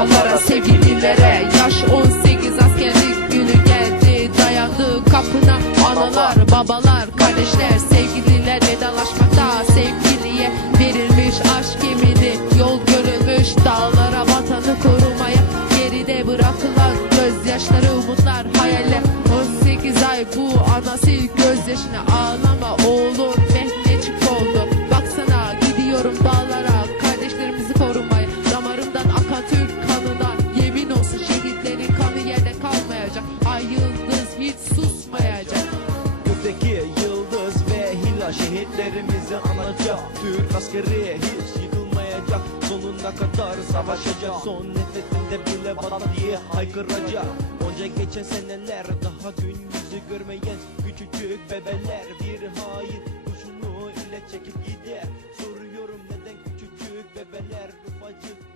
dağlara sevgililere Yaş 18 askerlik günü geldi dayandı kapına. Analar babalar kardeşler sevgililer vedalaşmakta. Sevgiliye verilmiş aşk yemini yol görülmüş Dağlara vatanı korumaya. Geride bırakılan Gözyaşları umutlar hayaller. 18 ay bu anası gözyaşına ağlama oğlum Mehmetçik oldu. Baksana gidiyorum dağlara Şehitlerimizi anacak. Türk askeri hiç yıkılmayacak. Sonuna kadar savaşacak. Son nefesinde bile vatan diye haykıracak. Onca geçen seneler daha gün yüzü görmeyen Küçücük bebeler bir hain Kurşunu ile çekip gider. Soruyorum neden küçücük bebeler ufacık